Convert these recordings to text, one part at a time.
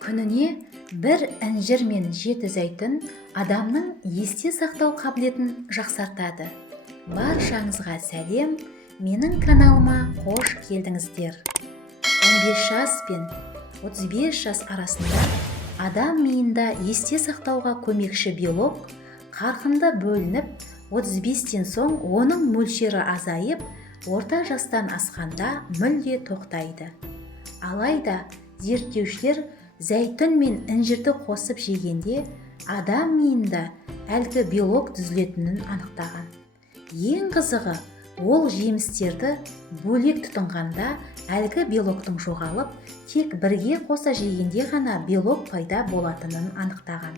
Күніне бір інжір мен 7 зәйтүн адамның есте сақтау қабілетін жақсартады. Баршаңызға сәлем, менің каналыма қош келдіңіздер. 15 жас пен 35 жас арасында адам миында есте сақтауға көмекші белок қарқынды бөлініп, 35-тен соң оның мөлшері азайып, орта жастан асқанда мүлде тоқтайды. Алайда зерттеушілер зәйтүн мен інжірді қосып жегенде адам миында әлгі белок түзілетінін анықтаған. Ең қызығы, ол жемістерді бөлек тұтынғанда әлгі белоктың жоғалып, тек бірге қоса жегенде ғана белок пайда болатынын анықтаған.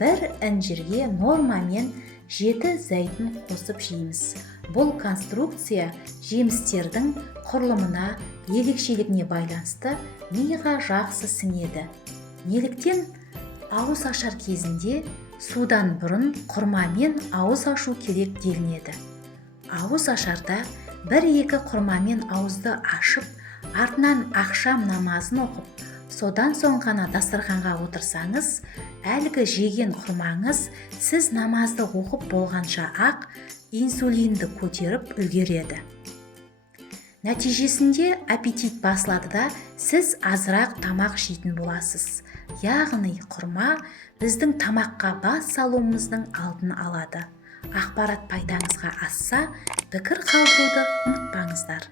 Бір інжірге нормамен 7 зәйтүн қосып жейміз. Бұл конструкция жемістердің құрылымына, ерекшелігіне байланысты миға жақсы сіңеді. Неліктен ауыз ашар кезінде судан бұрын құрмамен ауыз ашу керек делінеді. Ауыз ашарда 1-2 құрмамен ауызды ашып, артынан ақшам намазын оқып, содан соң ғана дастарханға отырсаңыз, әлгі жеген құрмаңыз сіз намазды оқып болғанша ақ инсулинді көтеріп үлгереді. Нәтижесінде аппетит басылады да, сіз азырақ тамақ жейтін боласыз. Яғни құрма біздің тамаққа бас салуымыздың алдын алады. Ақпарат пайдаңызға асса, пікір қалдыруды ұмытпаңыздар.